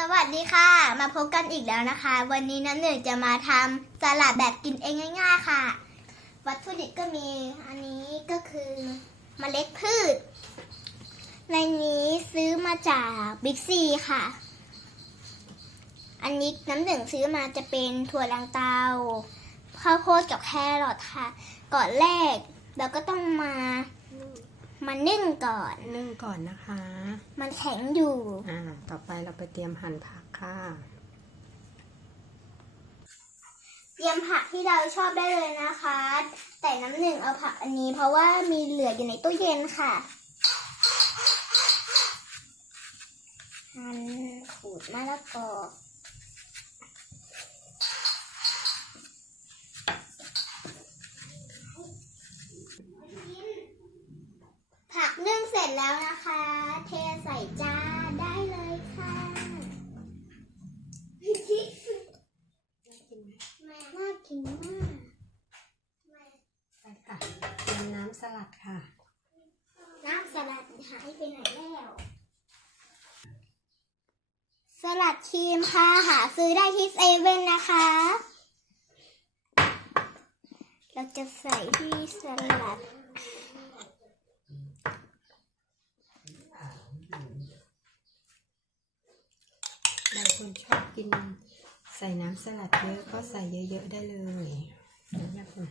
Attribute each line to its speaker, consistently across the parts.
Speaker 1: สวัสดีค่ะ มาพบกันอีกแล้วนะคะ วันนี้น้ำหนึ่งจะมาทำสลัดแบบกินเองง่าย ๆค่ะ วัตถุดิบก็มีอันนี้ก็คือเมล็ดพืช ในนี้ซื้อมาจากบิ๊กซีค่ะ อันนี้น้ำหนึ่งซื้อมาจะเป็นถั่วลังเตาข้าวโพดกับแครอทค่ะก่อนแรกเราก็ต้องมา มานึ่งก่อน
Speaker 2: นึ่งก่อนนะคะ
Speaker 1: มันแข็งอยู่
Speaker 2: อ่า ต่อไปเราไปเตรียมหั่นผักค่ะ
Speaker 1: เตรียมผักที่เราชอบได้เลยนะคะ แต่น้ำหนึ่งเอาผักอันนี้ เพราะว่ามีเหลืออยู่ในตู้เย็นค่ะหั่นขูดมะละกอผักนึ่งเสร็จแล้วนะคะ เทใส่จานได้เลยค่ะแม่น่ากินมาก
Speaker 2: ไปค่ะเตรียมน้ำสลัดค่ะ
Speaker 1: น้ำสลัดหายไปไหนแล้ว สลัดครีมค่ะ หาซื้อได้ที่เซเว่นนะคะ เราจะใส่ที่สลัด
Speaker 2: บาง คนชอบกินใส่น้ำสลัดเยอะก็ใส่เยอะ ๆ ได้เลยอยากนะ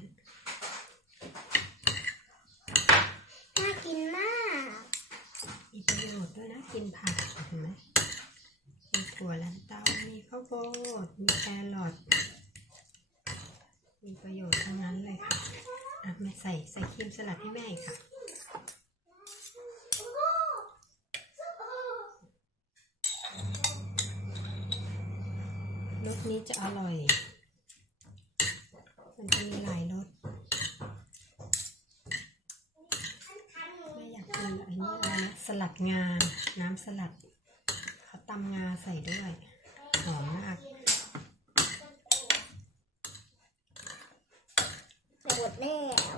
Speaker 1: น่ากินมาก
Speaker 2: มีประโยชน์ด้วยนะ กินผักเห็นไหมมีถั่วลันเต้ามีข้าวโพดมีแครอทมีประโยชน์ทั้งนั้นเลยค่ะอะแม่ใส่ใส่ครีมสลัดให้แม่อีกค่ะ รสนี้จะอร่อย มันจะมีหลายรสแม่อยากกินอันนี้อะไรนะสลัดงา น้ำสลัดเขาตำงาใส่ด้วยหอมมาก
Speaker 1: หมดแล้ว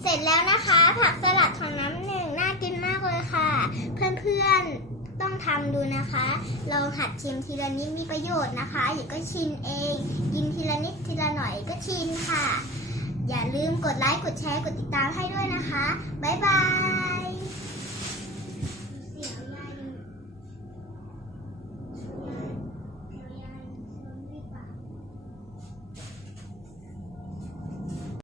Speaker 1: เสร็จแล้วนะคะ ผักสลัดของน้ำหนึ่งน่ากินมากเลยค่ะ เพื่อนๆต้อง ทำดูนะคะ ลองหัดชิมทีละนิดมีประโยชน์นะคะอย่าก็ชิมเอง กินทีละนิดทีละหน่อยก็ชิมค่ะ อย่าลืมกดไลค์กดแชร์กดติดตามให้ด้วยนะคะ บ๊ายบาย